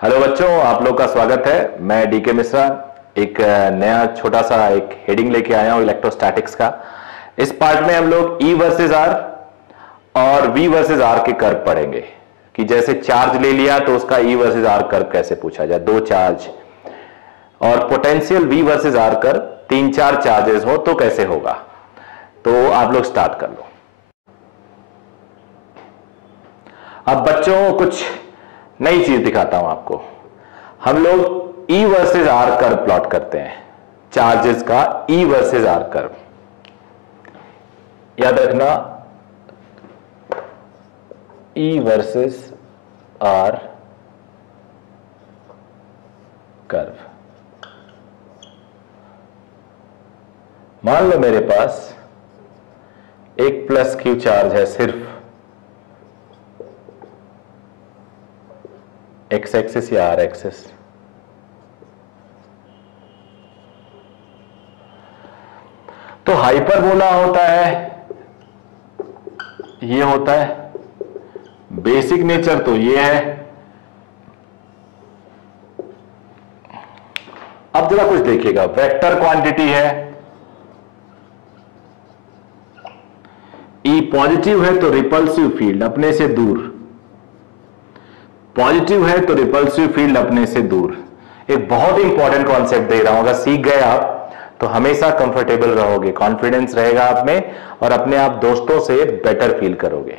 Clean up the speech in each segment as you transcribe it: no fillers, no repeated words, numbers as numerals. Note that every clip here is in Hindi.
हेलो बच्चों, आप लोग का स्वागत है। मैं डीके मिश्रा एक नया छोटा सा एक हेडिंग लेके आया हूं इलेक्ट्रोस्टैटिक्स का। इस पार्ट में हम लोग ई वर्सेस आर और वी वर्सेस आर के कर्व पढ़ेंगे कि जैसे चार्ज ले लिया तो उसका ई वर्सेस आर कर्व कैसे पूछा जाए, दो चार्ज और potential V versus R curve, तीन चार चार्जेस हो तो कैसे होगा। तो आप लोग स्टार्ट कर लो। अब बच्चों कुछ नई चीज दिखाता हूं आपको। हम लोग ई वर्सेस आर कर्व प्लॉट करते हैं, चार्जेस का ई वर्सेस आर कर्व। याद रखना, ई वर्सेस आर कर्व। मान लो मेरे पास एक प्लस क्यू चार्ज है, सिर्फ एक्स एक्सिस या आर एक्सिस। तो हाइपरबोला होता है, ये होता है, बेसिक नेचर तो ये है। अब जरा कुछ देखिएगा, वेक्टर क्वांटिटी है, ई पॉजिटिव है तो रिपल्सिव फील्ड अपने से दूर, पॉजिटिव है तो रिपल्सिव फील्ड अपने से दूर। एक बहुत इंपॉर्टेंट कॉन्सेप्ट दे रहा हूं, अगर सीख गए आप तो हमेशा कंफर्टेबल रहोगे, कॉन्फिडेंस रहेगा आप में और अपने आप दोस्तों से बेटर फील करोगे।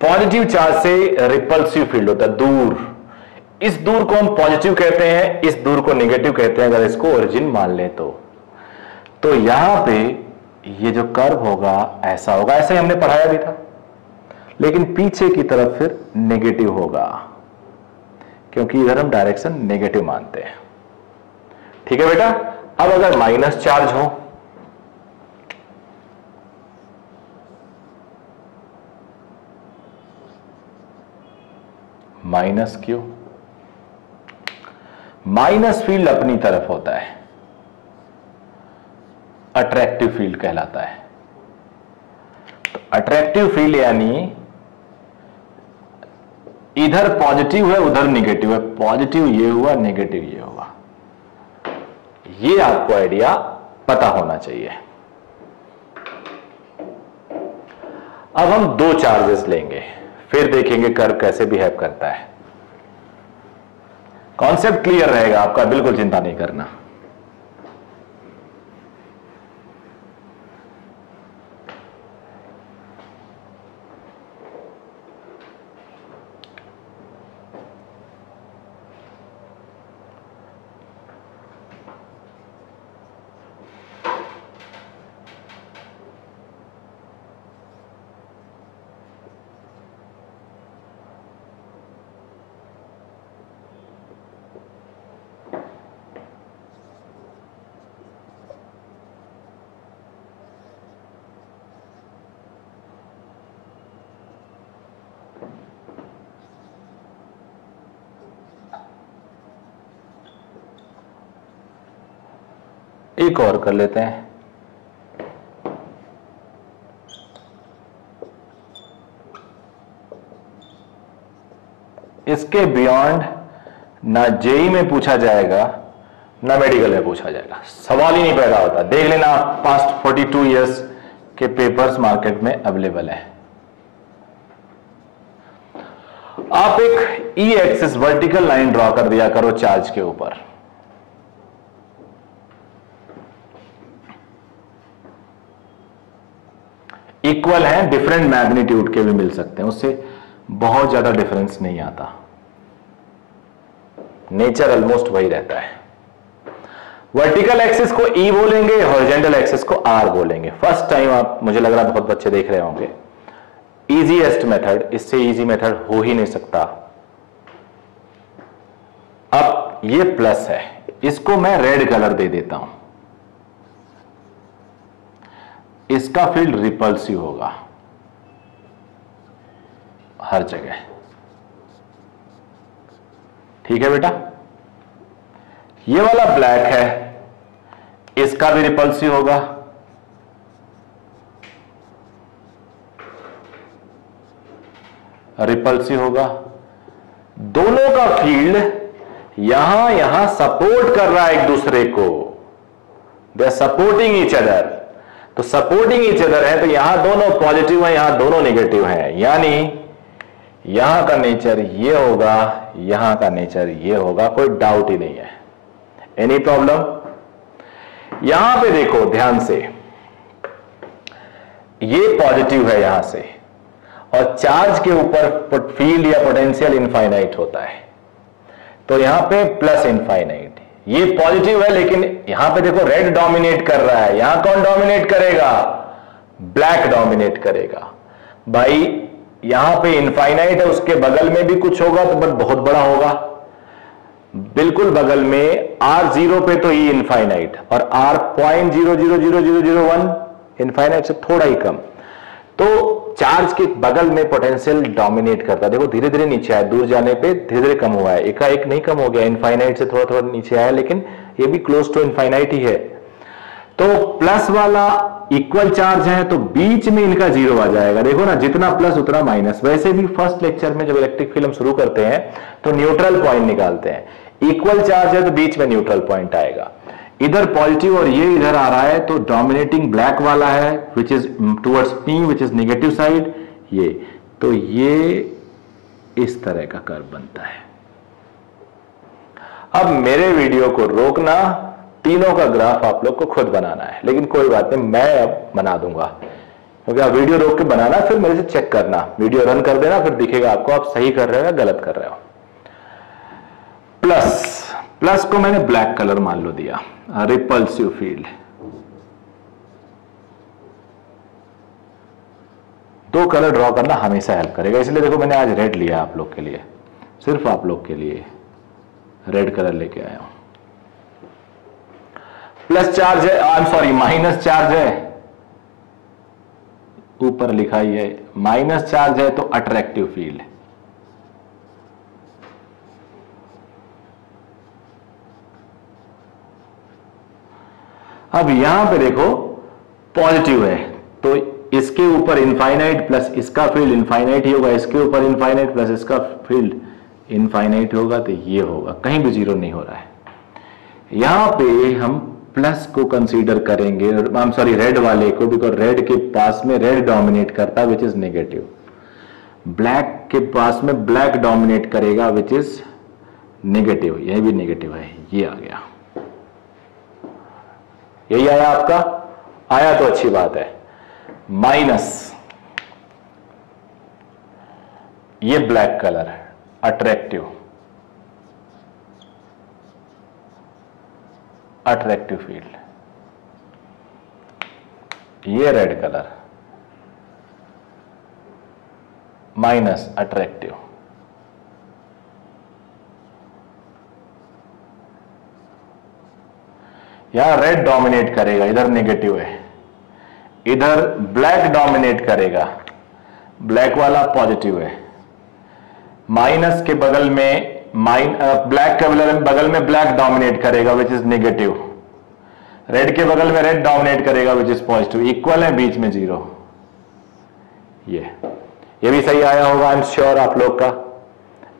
पॉजिटिव चार्ज से रिपल्सिव फील्ड होता है दूर। इस दूर को हम पॉजिटिव कहते हैं, इस दूर को नेगेटिव कहते हैं, अगर इसको ओरिजिन मान लें तो यहां पे ये जो कर्व होगा ऐसा होगा, ऐसे ही हमने पढ़ाया भी था, लेकिन पीछे की तरफ फिर नेगेटिव होगा क्योंकि इधर हम डायरेक्शन नेगेटिव मानते हैं। ठीक है बेटा। अब अगर माइनस चार्ज हो, माइनस क्यू, माइनस फील्ड अपनी तरफ होता है, अट्रैक्टिव फील्ड कहलाता है। तो अट्रैक्टिव फील्ड यानी इधर पॉजिटिव है उधर नेगेटिव है, पॉजिटिव ये हुआ नेगेटिव ये हुआ। ये आपको आइडिया पता होना चाहिए। अब हम दो चार्जेस लेंगे, फिर देखेंगे कर्व कैसे बिहेव करता है। कॉन्सेप्ट क्लियर रहेगा आपका, बिल्कुल चिंता नहीं करना। एक और कर लेते हैं। इसके बियॉन्ड ना जेई में पूछा जाएगा ना मेडिकल में पूछा जाएगा, सवाल ही नहीं पैदा होता। देख लेना, आप पास्ट 42 इयर्स के पेपर्स मार्केट में अवेलेबल है। आप एक E axis vertical line draw कर दिया करो चार्ज के ऊपर। इक्वल है, डिफरेंट मैग्नीट्यूड के भी मिल सकते हैं, उससे बहुत ज्यादा डिफरेंस नहीं आता, नेचर ऑलमोस्ट वही रहता है। वर्टिकल एक्सिस को ई बोलेंगे, हॉरिजॉन्टल एक्सिस को आर बोलेंगे। फर्स्ट टाइम आप, मुझे लग रहा है बहुत बच्चे देख रहे होंगे। इजीएस्ट मेथड, इससे इजी मेथड हो ही नहीं सकता। अब ये प्लस है, इसको मैं रेड कलर दे देता हूं, इसका फील्ड रिपल्सिव होगा हर जगह। ठीक है बेटा। ये वाला ब्लैक है, इसका भी रिपल्सिव होगा, रिपल्सिव होगा। दोनों का फील्ड यहां यहां सपोर्ट कर रहा है एक दूसरे को, they are supporting each other. तो सपोर्टिंग ईच अदर है तो यहां दोनों पॉजिटिव है, यहां दोनों नेगेटिव है, यानी यहां का नेचर ये होगा, यहां का नेचर ये होगा, कोई डाउट ही नहीं है। Any problem? यहां पे देखो ध्यान से, ये पॉजिटिव है यहां से, और चार्ज के ऊपर फील्ड या पोटेंशियल इनफाइनाइट होता है, तो यहां पे प्लस इनफाइनाइट। ये पॉजिटिव है लेकिन यहां पे देखो रेड डोमिनेट कर रहा है, यहां कौन डोमिनेट करेगा? ब्लैक डोमिनेट करेगा। भाई यहां पे इनफाइनाइट है, उसके बगल में भी कुछ होगा तो बट बहुत बड़ा होगा, बिल्कुल बगल में R0 पे तो ई इनफाइनाइट, और R.0000001 इनफाइनाइट से थोड़ा ही कम। तो चार्ज के बगल में पोटेंशियल डोमिनेट करता है। देखो धीरे धीरे नीचे आया, दूर जाने पे धीरे धीरे कम हुआ है, एकाएक नहीं कम हो गया, इनफाइनाइट से थोड़ा थोड़ा नीचे आया, लेकिन ये भी क्लोज टू इनफाइनाइट ही है। तो प्लस वाला इक्वल चार्ज है तो बीच में इनका जीरो आ जाएगा। देखो ना, जितना प्लस उतना माइनस। वैसे भी फर्स्ट लेक्चर में जब इलेक्ट्रिक फील्ड हम शुरू करते हैं तो न्यूट्रल पॉइंट निकालते हैं। इक्वल चार्ज है तो बीच में न्यूट्रल पॉइंट आएगा। इधर पॉजिटिव और ये इधर आ रहा है तो डोमिनेटिंग ब्लैक वाला है which is towards P, which is negative side, ये तो ये इस तरह का कर्व बनता है। अब मेरे वीडियो को रोकना, तीनों का ग्राफ आप लोग को खुद बनाना है, लेकिन कोई बात नहीं, मैं अब बना दूंगा, क्योंकि आप वीडियो रोक के बनाना, फिर मेरे से चेक करना, वीडियो रन कर देना, फिर दिखेगा आपको आप सही कर रहे हो या गलत कर रहे हो। प्लस को मैंने ब्लैक कलर मान लो दिया, रिपल्सिव फील्ड। दो कलर ड्रॉ करना हमेशा हेल्प करेगा, इसलिए देखो मैंने आज रेड लिया आप लोग के लिए, सिर्फ आप लोग के लिए रेड कलर लेके आया हूं। प्लस चार्ज है, I am sorry minus charge है, ऊपर लिखा ही है माइनस चार्ज है तो अट्रैक्टिव फील्ड। अब यहां पे देखो पॉजिटिव है तो इसके ऊपर इनफाइनाइट प्लस इसका फील्ड इनफाइनाइट ही होगा, इसके ऊपर इनफाइनाइट प्लस इसका फील्ड इनफाइनाइट होगा, तो ये होगा, कहीं भी जीरो नहीं हो रहा है। यहां पे हम प्लस को कंसीडर करेंगे, आई एम सॉरी रेड वाले को, बिकॉज रेड के पास में रेड डोमिनेट करता है विच इज नेगेटिव, ब्लैक के पास में ब्लैक डोमिनेट करेगा विच इज नेगेटिव, यह भी नेगेटिव है, ये आ गया। यही आया आपका? आया तो अच्छी बात है। माइनस, ये ब्लैक कलर है अट्रैक्टिव, अट्रैक्टिव फील्ड, ये रेड कलर माइनस अट्रैक्टिव, यहां रेड डोमिनेट करेगा, इधर नेगेटिव है, इधर ब्लैक डोमिनेट करेगा, ब्लैक वाला पॉजिटिव है, माइनस के बगल में ब्लैक के बगल में ब्लैक डोमिनेट करेगा विच इज नेगेटिव, रेड के बगल में रेड डोमिनेट करेगा विच इज पॉजिटिव, इक्वल है, बीच में जीरो। ये भी सही आया होगा, आई एम श्योर आप लोग का।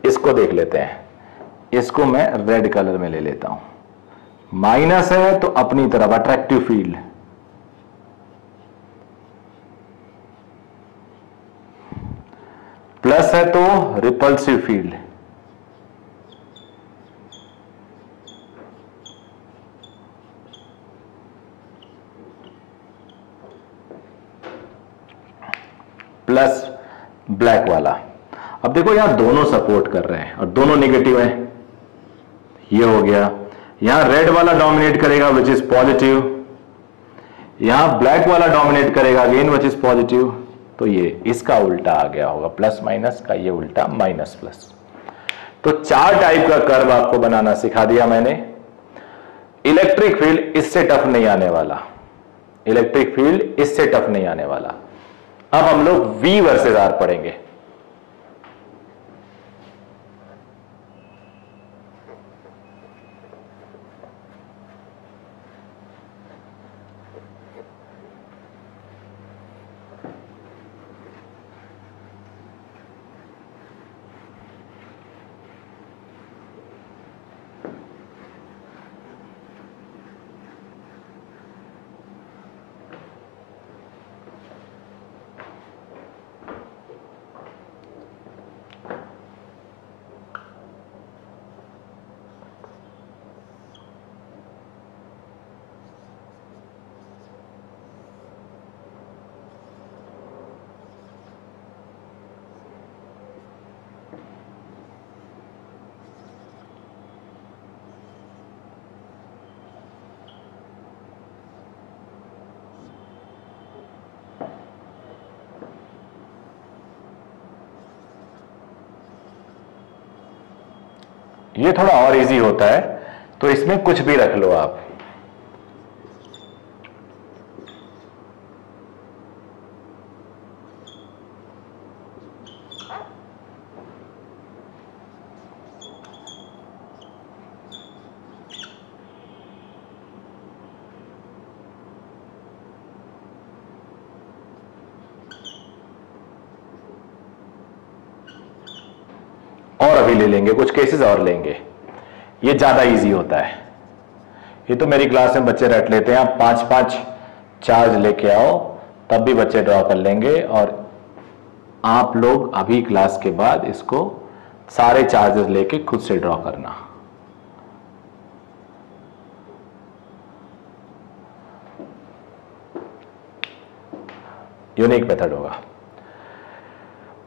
इसको देख लेते हैं, इसको मैं रेड कलर में ले लेता हूं। माइनस है तो अपनी तरफ अट्रैक्टिव फील्ड, प्लस है तो रिपल्सिव फील्ड, प्लस ब्लैक वाला। अब देखो यहां दोनों सपोर्ट कर रहे हैं और दोनों नेगेटिव है, ये हो गया। यहां रेड वाला डोमिनेट करेगा विच इज पॉजिटिव, यहां ब्लैक वाला डोमिनेट करेगा अगेन विच इज पॉजिटिव, तो ये इसका उल्टा आ गया होगा, प्लस माइनस का ये उल्टा माइनस प्लस। तो चार टाइप का कर्व आपको बनाना सिखा दिया मैंने। इलेक्ट्रिक फील्ड इससे टफ नहीं आने वाला, इलेक्ट्रिक फील्ड इससे टफ नहीं आने वाला। अब हम लोग V वर्सेस R पढ़ेंगे। ये थोड़ा और इजी होता है, तो इसमें कुछ भी रख लो आप। और अभी ले लेंगे कुछ केसेस और लेंगे, ये ज्यादा इजी होता है। ये तो मेरी क्लास में बच्चे रट लेते हैं, आप 5-5 चार्ज लेके आओ तब भी बच्चे ड्रॉ कर लेंगे, और आप लोग अभी क्लास के बाद इसको सारे चार्जेस लेके खुद से ड्रॉ करना। यूनिक मेथड होगा।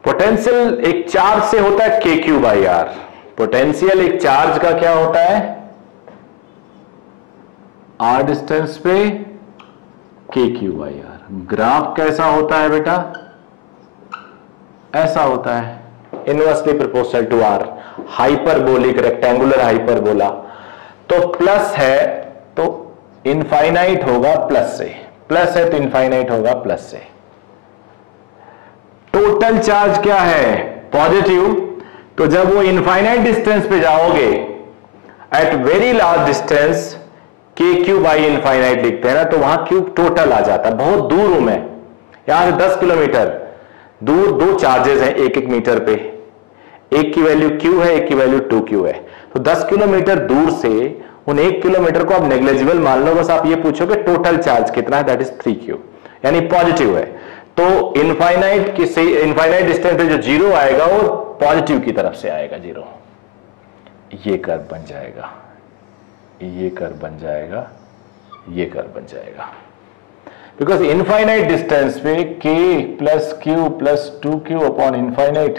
पोटेंशियल एक चार्ज से होता है के क्यू बाई आर। पोटेंशियल एक चार्ज का क्या होता है, आर डिस्टेंस पे के क्यू बाई आर। ग्राफ कैसा होता है बेटा, ऐसा होता है, inversely proportional to R, hyperbolic rectangular hyperbola. तो प्लस है तो इनफाइनाइट होगा प्लस से, प्लस है तो इनफाइनाइट होगा प्लस से। टोटल चार्ज क्या है, पॉजिटिव, तो जब वो इनफाइनाइट डिस्टेंस पे जाओगे, एट वेरी लार्ज डिस्टेंस के क्यू बाई इनफाइनाइट लिखते हैं ना, तो वहां क्यू टोटल आ जाता है। बहुत दूर हूं मैं, यहां से 10 किलोमीटर दूर दो चार्जेस हैं 1-1 मीटर पे, एक की वैल्यू क्यू है, एक की वैल्यू 2q है। तो 10 किलोमीटर दूर से उन 1 किलोमीटर को आप नेग्लिजिबल मान लो, बस आप ये पूछोगे टोटल चार्ज कितना है, दैट इज 3q, यानी पॉजिटिव है। तो इनफाइनाइट डिस्टेंस पे जो जीरो आएगा वो पॉजिटिव की तरफ से आएगा जीरो। ये कर्व बन जाएगा, ये कर्व बन जाएगा, ये कर्व बन जाएगा, बिकॉज इनफाइनाइट डिस्टेंस पे k plus Q plus 2q upon infinite,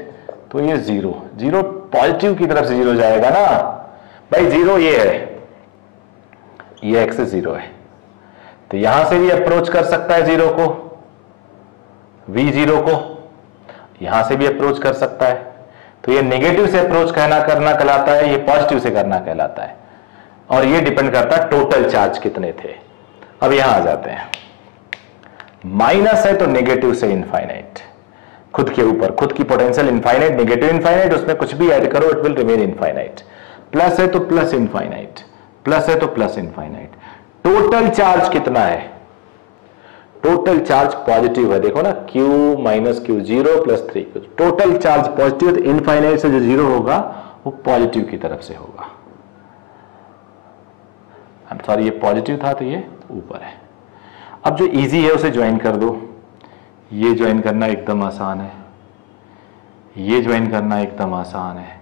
तो ये जीरो, जीरो पॉजिटिव की तरफ से जीरो जाएगा ना भाई। जीरो ये है, ये एक्सेस जीरो है, तो यहां से भी अप्रोच कर सकता है जीरो को, v0 को, यहां से भी अप्रोच कर सकता है। तो ये नेगेटिव से अप्रोच करना कहलाता है, ये पॉजिटिव से करना कहलाता है, और ये डिपेंड करता है टोटल चार्ज कितने थे। अब यहां आ जाते हैं, माइनस है तो नेगेटिव से इनफाइनाइट, खुद के ऊपर, खुद की पोटेंशियल इनफाइनाइट, नेगेटिव इनफाइनाइट, उसमें कुछ भी ऐड करो it will remain infinite. Plus है तो प्लस इनफाइनाइट, प्लस है तो प्लस इनफाइनाइट। टोटल चार्ज कितना है, टोटल चार्ज पॉजिटिव है, देखो ना, q minus Q, 0 plus 3q। Total charge positive है, तो इनफाइनाइट से जो जीरो होगा वो पॉजिटिव की तरफ से होगा। आई एम सॉरी, ये पॉजिटिव था तो ये ऊपर है। अब जो इजी है उसे ज्वाइन कर दो, ये ज्वाइन करना एकदम आसान है, ये ज्वाइन करना एकदम आसान है,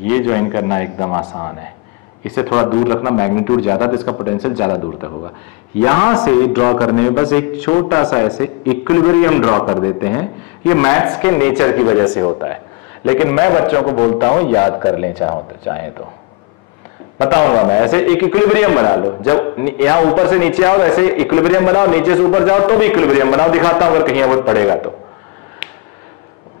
ये ज्वाइन करना एकदम आसान है। इसे थोड़ा दूर रखना, मैग्नीट्यूड ज्यादा तो इसका पोटेंशियल ज्यादा दूर तक होगा। यहां से ड्रॉ करने में बस एक छोटा सा ऐसे इक्विलिब्रियम ड्रॉ कर देते हैं, ये मैथ्स के नेचर की वजह से होता है, लेकिन मैं बच्चों को बोलता हूं याद कर लें चाहे तो बताऊंगा मैं। ऐसे एक इक्विलिब्रियम बना लो, जब यहां ऊपर से नीचे आओ ऐसे इक्विलिब्रियम बनाओ, नीचे से ऊपर जाओ तो भी इक्विलिब्रियम बनाओ, दिखाता हूं अगर कहीं वो पड़ेगा तो।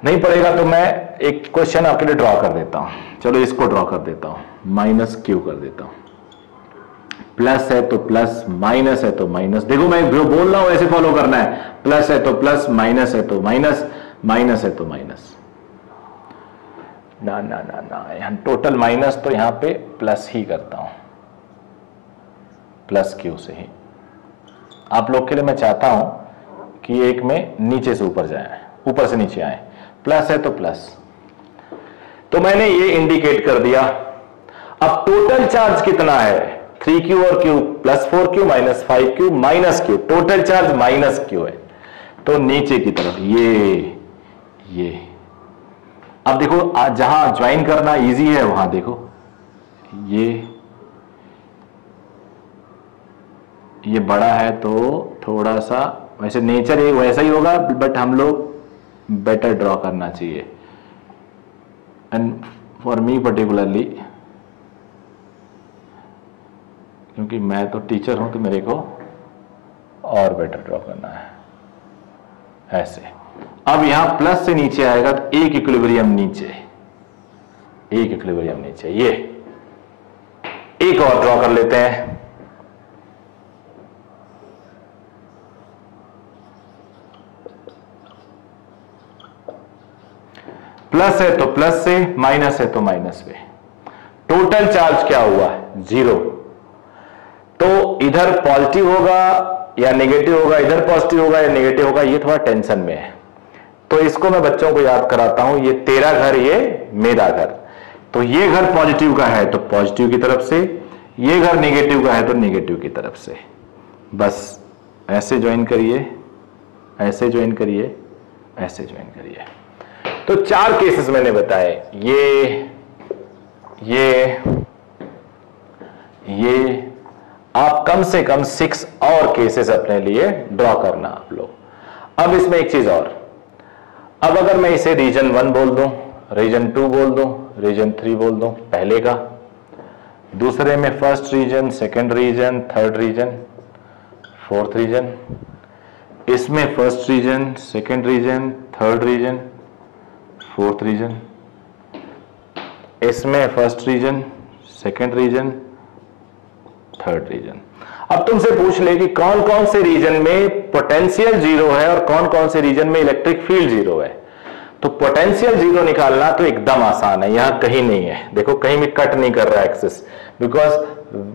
नहीं पड़ेगा तो मैं एक क्वेश्चन आपके लिए ड्रॉ कर देता हूं, चलो इसको ड्रॉ कर देता हूं, माइनस क्यू कर देता हूं। प्लस है तो प्लस, माइनस है तो माइनस, देखो मैं जो बोल रहा हूं ऐसे फॉलो करना है, प्लस है तो प्लस, माइनस है तो माइनस, माइनस है तो माइनस। ना ना ना ना, यहां टोटल माइनस, तो यहां पे प्लस ही करता हूं, प्लस क्यू से ही। आप लोग के लिए मैं चाहता हूं कि एक में नीचे से ऊपर जाए, ऊपर से नीचे आए। प्लस है तो प्लस, तो मैंने ये इंडिकेट कर दिया। अब टोटल चार्ज कितना है, 3q और q, plus 4q minus 5q minus q, total charge minus q है, तो नीचे की तरफ ये। अब देखो जहां ज्वाइन करना इजी है वहां देखो, ये बड़ा है तो थोड़ा सा, वैसे नेचर एक वैसा ही होगा, बट हम लोग बेटर ड्रॉ करना चाहिए। एंड फॉर मी पर्टिकुलरली, क्योंकि मैं तो टीचर हूं तो मेरे को और बेटर ड्रॉ करना है ऐसे। अब यहां प्लस से नीचे आएगा तो एक इक्विलिब्रियम नीचे, एक इक्विलिब्रियम नहीं चाहिए। एक और ड्रॉ कर लेते हैं। प्लस है तो प्लस से, माइनस है तो माइनस पे। टोटल चार्ज क्या हुआ? 0। तो इधर पॉजिटिव होगा या नेगेटिव होगा, इधर पॉजिटिव होगा या नेगेटिव होगा, ये थोड़ा टेंशन में है। तो इसको मैं बच्चों को याद कराता हूं, ये तेरा घर, ये मेरा घर। तो ये घर पॉजिटिव का है तो पॉजिटिव की तरफ से, ये घर नेगेटिव का है तो नेगेटिव की तरफ से। बस ऐसे ज्वाइन करिए, ऐसे ज्वाइन करिए, ऐसे ज्वाइन करिए। तो 4 केसेस मैंने बताए, ये आप कम से कम 6 और केसेस अपने लिए ड्रॉ करना आप लोग। अब इसमें एक चीज और, अब अगर मैं इसे रीजन 1 बोल दूं, रीजन 2 बोल दूं, रीजन 3 बोल दूं, पहले का, दूसरे में first region, second region, third region, fourth region, इसमें first region, second region, third region, fourth region, इसमें first region, second region, third region. अब तुमसे पूछ ले कि कौन कौन से रीजन में पोटेंशियल 0 है और कौन कौन से रीजन में इलेक्ट्रिक फील्ड 0 है। तो पोटेंशियल 0 निकालना तो एकदम आसान है, यहां कहीं नहीं है। देखो कहीं भी कट नहीं कर रहा axis, because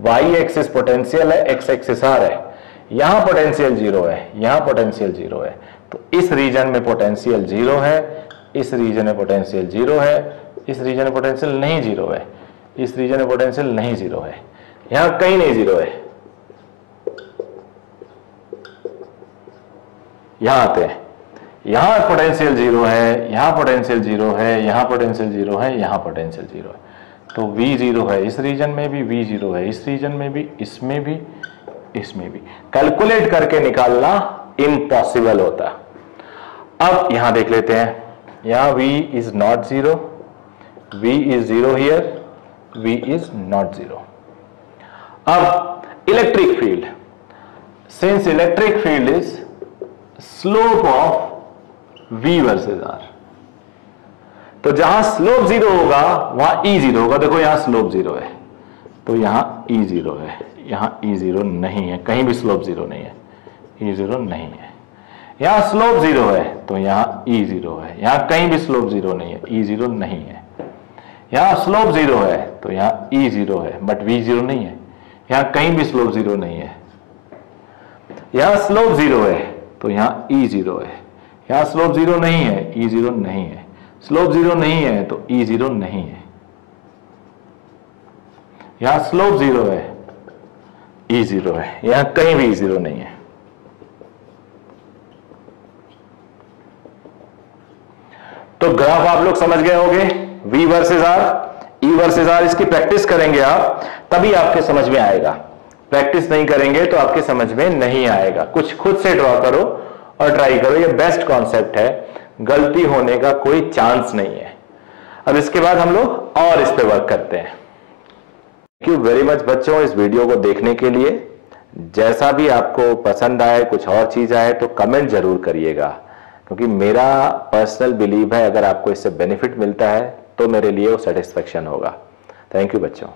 Y axis potential है, एक्स एक्सिस आर है। यहां पोटेंशियल 0 है, यहां पोटेंशियल 0 है। तो इस रीजन में पोटेंशियल 0 है, इस रीजन में पोटेंशियल 0 है, इस रीजन में पोटेंशियल नहीं 0 है, इस रीजन में पोटेंशियल नहीं 0 है, यहां कहीं नहीं 0 है। यहां आते हैं, यहां पोटेंशियल 0 है, यहां पोटेंशियल 0 है, यहां पोटेंशियल 0 है, यहां पोटेंशियल 0 है। तो V 0 है इस रीजन में भी, V 0 है इस रीजन में भी, इसमें भी, इसमें भी। कैलकुलेट करके निकालना इम्पॉसिबल होता। अब यहां देख लेते हैं, यहां V is not 0, V is 0 here, V is not 0. अब electric field, since electric field is slope of V versus R, तो जहां स्लोप 0 होगा वहां E 0 होगा। देखो यहां स्लोप 0 है तो यहां E 0 है, यहां E 0 नहीं है, कहीं भी स्लोप 0 नहीं है, E 0 नहीं है। यहां स्लोप 0 है तो यहां E 0 है, यहां कहीं भी स्लोप 0 नहीं है, E 0 नहीं है। यहां स्लोप 0 है तो यहां E 0 है, बट V 0 नहीं है, यहां कहीं भी स्लोप 0 नहीं है। यहां स्लोप 0 है तो यहां E 0 है, यहां स्लोप 0 नहीं है, E 0 नहीं है, स्लोप 0 नहीं है तो E 0 नहीं है। यहां स्लोप 0 है, E 0 है, यहां कहीं भी E 0 नहीं है। तो ग्राफ आप लोग समझ गए होंगे, V versus R, E versus R। इसकी प्रैक्टिस करेंगे आप तभी आपके समझ में आएगा, प्रैक्टिस नहीं करेंगे तो आपके समझ में नहीं आएगा। कुछ खुद से ड्रॉ करो और ट्राई करो, ये बेस्ट कॉन्सेप्ट है, गलती होने का कोई चांस नहीं है। अब इसके बाद हम लोग और इस पे वर्क करते हैं। थैंक यू वेरी मच बच्चों इस वीडियो को देखने के लिए। जैसा भी आपको पसंद आए, कुछ और चीज आए तो कमेंट जरूर करिएगा, क्योंकि मेरा पर्सनल बिलीव है अगर आपको इससे बेनिफिट मिलता है तो मेरे लिए वो सेटिस्फेक्शन होगा। थैंक यू बच्चों।